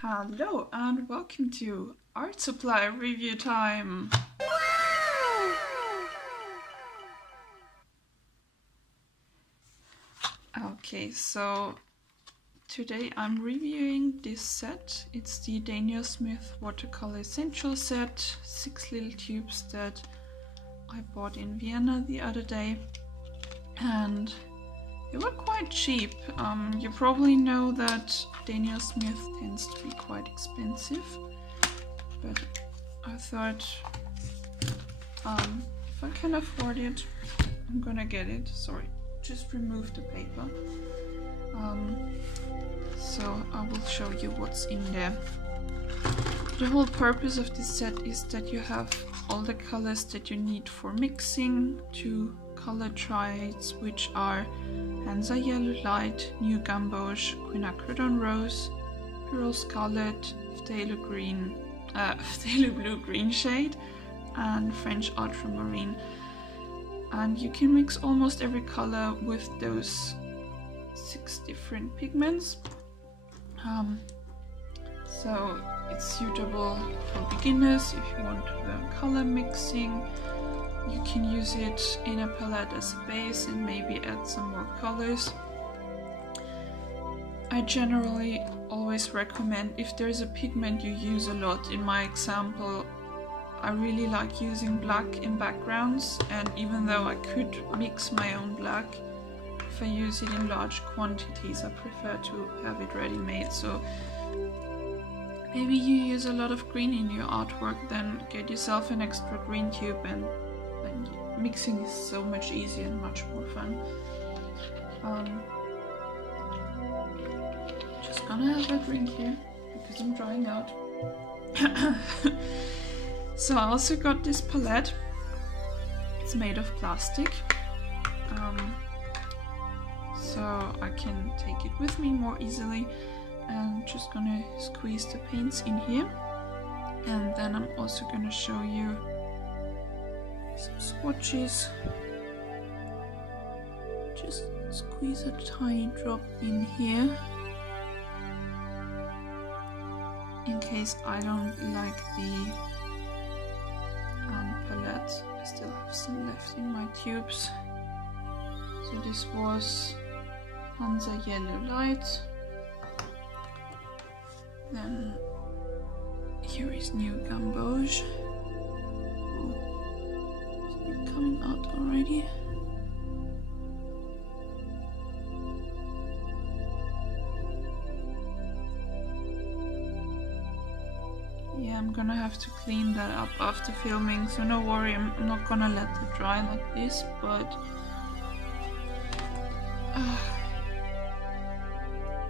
Hello and welcome to Art Supply Review Time! Okay, so today I'm reviewing this set. It's the Daniel Smith Watercolor Essential Set, 6 little tubes that I bought in Vienna the other day, and they were quite cheap. You probably know that Daniel Smith tends to be quite expensive, but I thought if I can afford it, I'm gonna get it. Sorry, just remove the paper. So I will show you what's in there. The whole purpose of this set is that you have all the colors that you need for mixing, 2 color triads, which are Hansa Yellow Light, New Gamboge, Quinacridone Rose, Pearl Scarlet, Phthalo Blue Green shade, and French Ultramarine. And you can mix almost every color with those 6 different pigments. So it's suitable for beginners if you want to learn color mixing. You can use it in a palette as a base and maybe add some more colors. I generally always recommend, if there's a pigment you use a lot, in my example I really like using black in backgrounds, and even though I could mix my own black, if I use it in large quantities I prefer to have it ready-made. So maybe you use a lot of green in your artwork, then get yourself an extra green tube, and mixing is so much easier and much more fun. Just gonna have a drink here because I'm drying out. So I also got this palette. It's made of plastic, so I can take it with me more easily. And just gonna squeeze the paints in here, and then I'm also gonna show you some swatches. Just squeeze a tiny drop in here in case I don't like the palette. I still have some left in my tubes. So this was Hansa Yellow Light. Then here is New Gamboge. Is it coming out already? Yeah, I'm gonna have to clean that up after filming, so no worry, I'm not gonna let it dry like this, but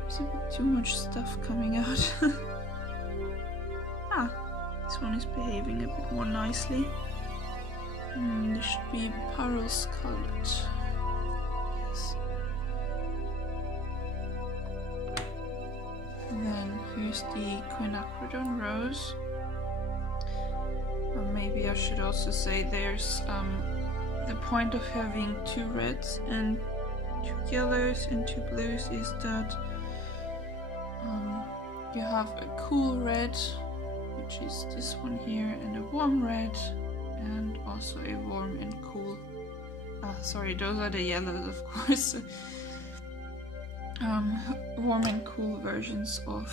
there's a bit too much stuff coming out. This one is behaving a bit more nicely. This should be Pearl Scarlet. Yes. And then here's the Quinacridone Rose. Maybe I should also say there's the point of having 2 reds and 2 yellows and 2 blues is that you have a cool red, which is this one here, and a warm red, and also a warm and cool. Sorry, those are the yellows, of course. Warm and cool versions of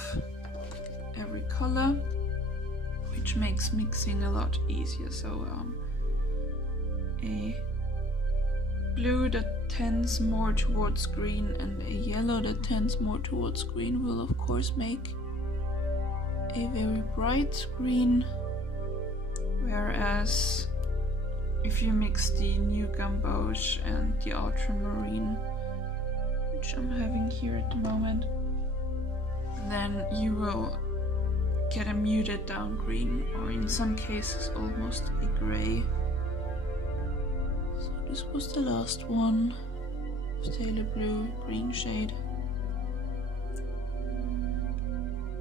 every color, which makes mixing a lot easier. So a blue that tends more towards green and a yellow that tends more towards green will of course make a very bright green, whereas if you mix the New Gamboge and the Ultramarine, which I'm having here at the moment, then you will get a muted down green, or in some cases almost a grey. So this was the last one, Phthalo Blue Green shade.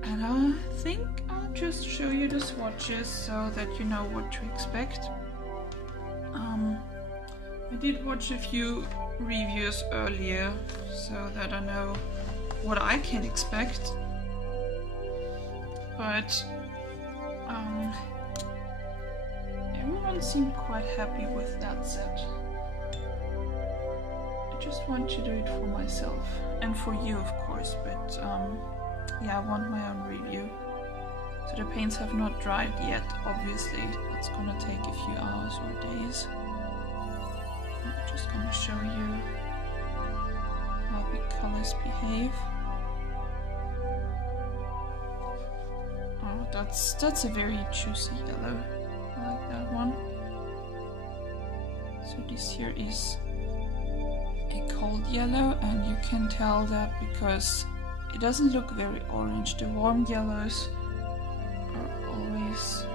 And I think I'll just show you the swatches so that you know what to expect. I did watch a few reviews earlier so that I know what I can expect. but everyone seemed quite happy with that set. I just want to do it for myself and for you, of course, but yeah, I want my own review. So the paints have not dried yet, obviously. That's gonna take a few hours or days. I'm just gonna show you how the colors behave. Oh, that's a very juicy yellow. I like that one. So this here is a cold yellow, and you can tell that because it doesn't look very orange. The warm yellows are always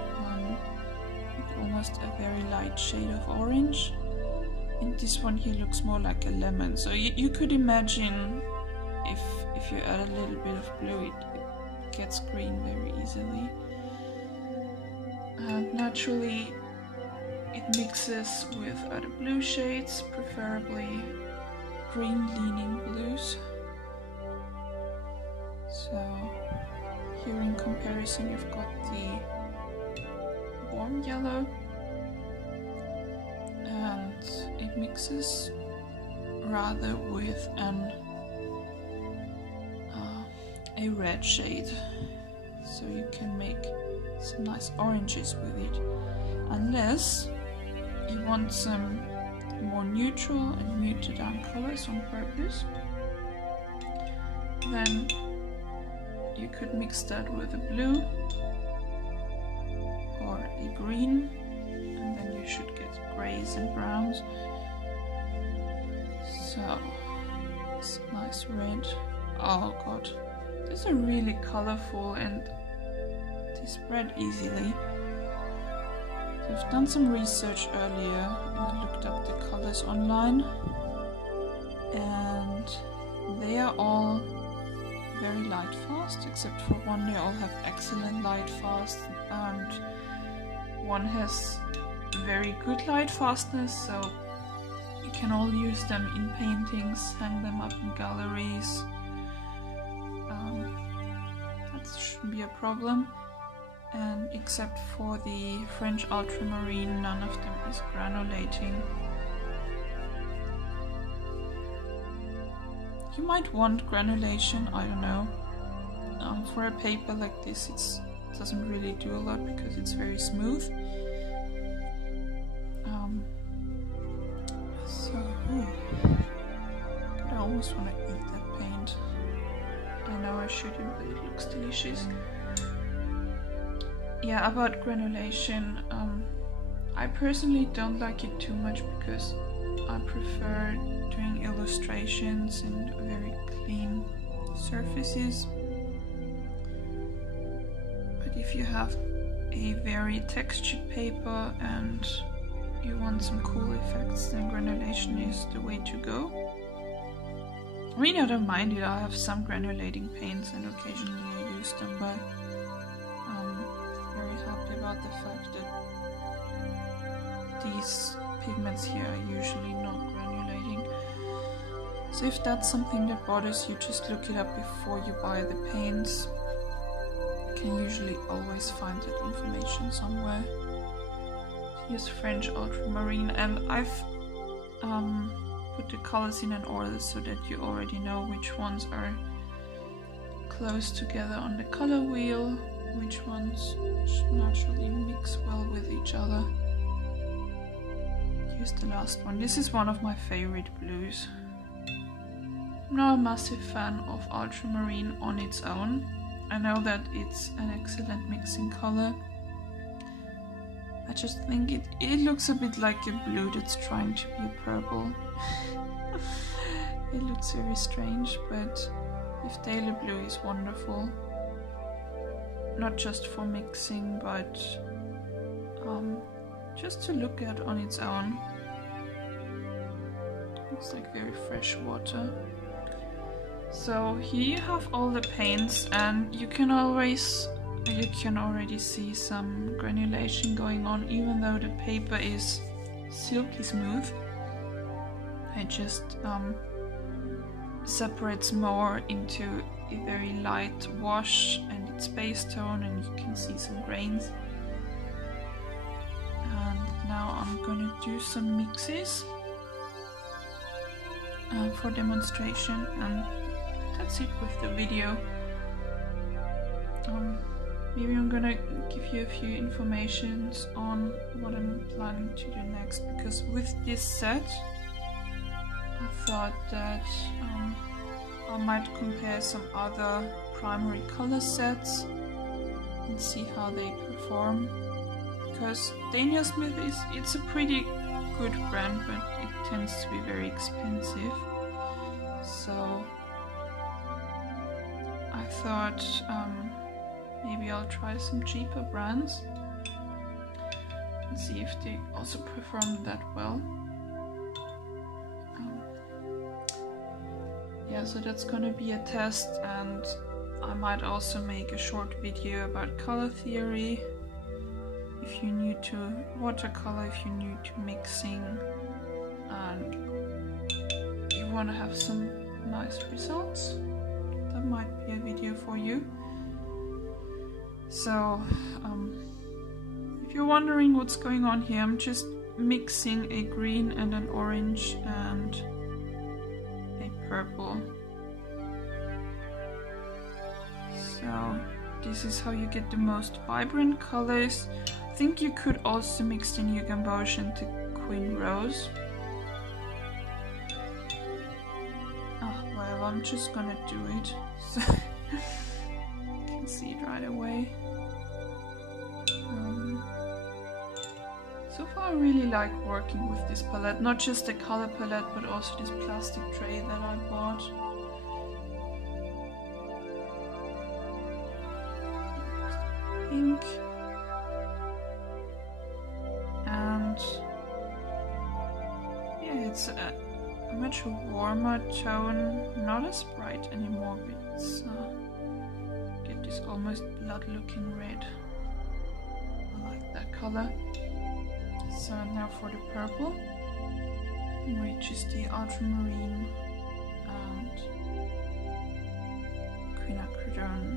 almost a very light shade of orange, and this one here looks more like a lemon. So you could imagine if you add a little bit of blue, it gets green very easily. Naturally, it mixes with other blue shades, preferably green-leaning blues. So here in comparison, you've got the warm yellow, and it mixes rather with a red shade, so you can make some nice oranges with it, unless you want some more neutral and muted down colors on purpose. Then you could mix that with a blue or a green, and then you should get grays and browns. So this nice red. Oh god, these are really colorful and they spread easily. So I've done some research earlier and I looked up the colors online, and they are all very light fast, except for one. They all have excellent light fast, and one has very good light fastness, so you can all use them in paintings, hang them up in galleries. That shouldn't be a problem. And except for the French ultramarine, none of them is granulating. You might want granulation, I don't know. For a paper like this, it doesn't really do a lot because it's very smooth. I almost want to eat that paint. I know I shouldn't, but it looks delicious. Yeah, about granulation, I personally don't like it too much because I prefer doing illustrations and very clean surfaces. But if you have a very textured paper and you want some cool effects, then granulation is the way to go. I mean, I don't mind it. I have some granulating paints and occasionally I use them, but I'm very happy about the fact that these pigments here are usually not granulating. So if that's something that bothers you, just look it up before you buy the paints. You can usually always find that information somewhere. Here's French ultramarine, and I've put the colors in an order so that you already know which ones are close together on the color wheel, which ones naturally mix well with each other. Here's the last one. This is one of my favorite blues. I'm not a massive fan of ultramarine on its own. I know that it's an excellent mixing color. I just think it looks a bit like a blue that's trying to be a purple. It looks very strange, but Daily Blue is wonderful. Not just for mixing, but just to look at on its own. Looks like very fresh water. So here you have all the paints, and you can already see some granulation going on, even though the paper is silky smooth. It just separates more into a very light wash and it's base tone, and you can see some grains. And now I'm gonna do some mixes for demonstration, and that's it with the video. Maybe I'm gonna give you a few informations on what I'm planning to do next, because with this set I thought that I might compare some other primary color sets and see how they perform, because Daniel Smith it's a pretty good brand, but it tends to be very expensive, so I thought maybe I'll try some cheaper brands and see if they also perform that well. Yeah, so that's gonna be a test, and I might also make a short video about color theory. If you're new to watercolor, if you're new to mixing, and you want to have some nice results, that might be a video for you. So, if you're wondering what's going on here, I'm just mixing a green and an orange and a purple. So, this is how you get the most vibrant colors. I think you could also mix the New Gamboge and the Queen Rose. Oh, well, I'm just gonna do it. So you can see it right away. So far I really like working with this palette, not just the color palette, but also this plastic tray that I bought. Pink. And yeah, it's a much warmer tone, not as bright anymore, but it's get this almost blood looking red. I like that color. So now for the purple, which is the ultramarine and quinacridone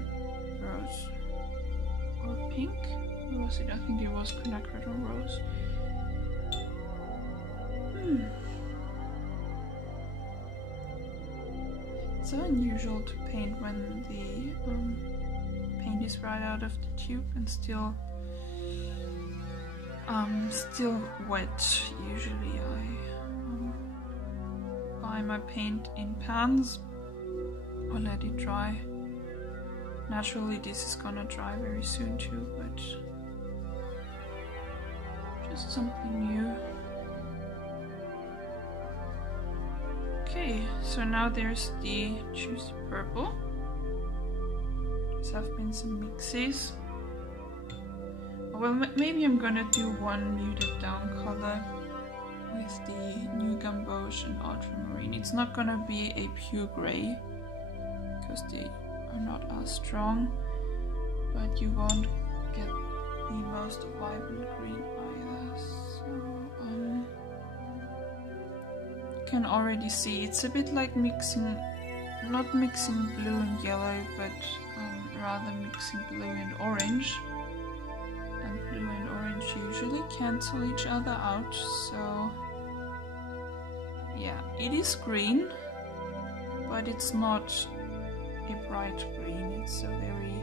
rose, or pink. What was it? I think it was quinacridone rose. It's so unusual to paint when the paint is right out of the tube and still wet. Usually I buy my paint in pans or let it dry. Naturally this is gonna dry very soon too, but just something new. Okay, so now there's the juicy purple. These have been some mixes. Well, maybe I'm gonna do one muted down color with the New Gamboge and ultramarine. It's not gonna be a pure gray because they are not as strong, but you won't get the most vibrant green either. So you can already see it's a bit like mixing, not mixing blue and yellow, but rather mixing blue and orange. And blue and orange usually cancel each other out, so yeah, it is green, but it's not a bright green, it's a very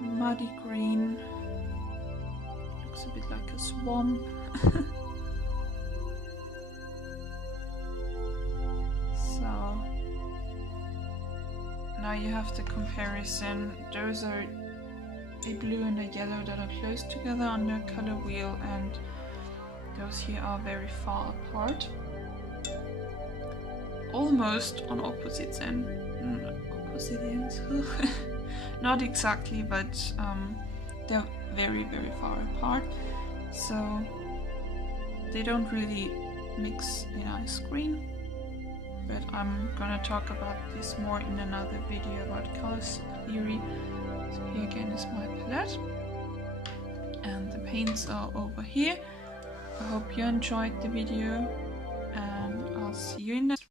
muddy green. Looks a bit like a swamp. So now you have the comparison. Those are a blue and a yellow that are close together on the color wheel, and those here are very far apart. Almost on opposite ends. Not exactly, but they're very, very far apart. So they don't really mix a nice green. But I'm gonna talk about this more in another video about color theory. So here again is my palette, and the paints are over here. I hope you enjoyed the video, and I'll see you in the next